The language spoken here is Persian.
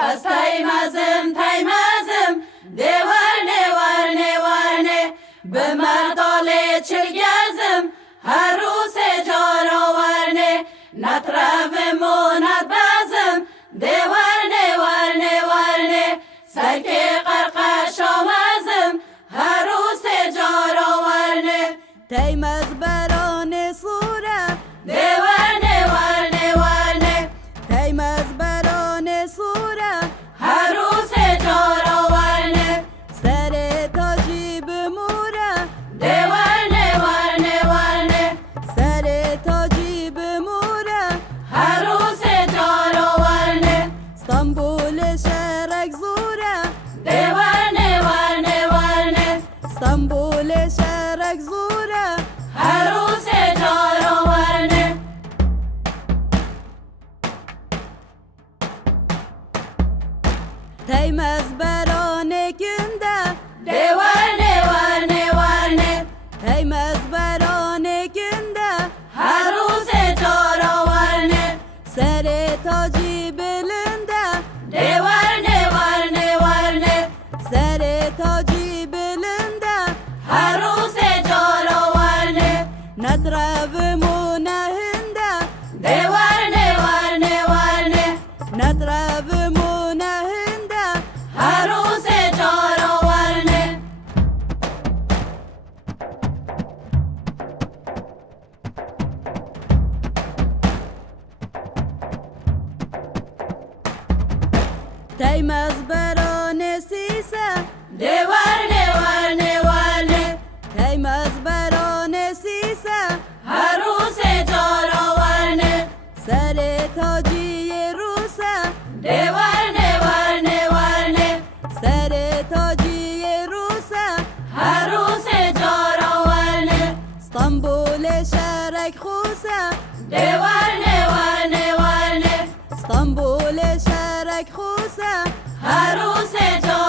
از تیمزم ده ورنه ورنه ورنه به مردال چلگزم هر روز جارا ورنه نطرفموند بزم ده ورنه ورنه ورنه سرک قرقش آمزم هر روز جارا ورنه تیمز بران سوره ده ورنه ورنه ورنه تیمز بران سوره هر روز جارا ورنه سر تاجی بموره ده ورنه ورنه ورنه سر تاجی بموره هر روز جارا ورنه استانبول شهرک زوره ده ورنه ورنه ورنه استانبول شهرک زوره هر روز جارا ورنه تیمز بران کنده ده ورنه ورنه ورنه تیمز بران کنده هر روز جارا ورنه سر تاجی بلنده ده ورنه ورنه ورنه سر تاجی بلنده هر روز جارا ورنه نطرفمونه هنده ده ورنه ورنه ورنه نطرفمونه هنده هر روز جارا ورنه تیمز بران سیسه ده ورنه ورنه ورنه تیمز بران سیسه هر روز جارا ورنه سر تاجی روسه ده ورنه ورنه ورنه سر تاجی روسه هر روز جارا ورنه استانبول شهرک خوسه ده ورنه ورنه ورنه استانبول شهرک خوسه هر روز جارا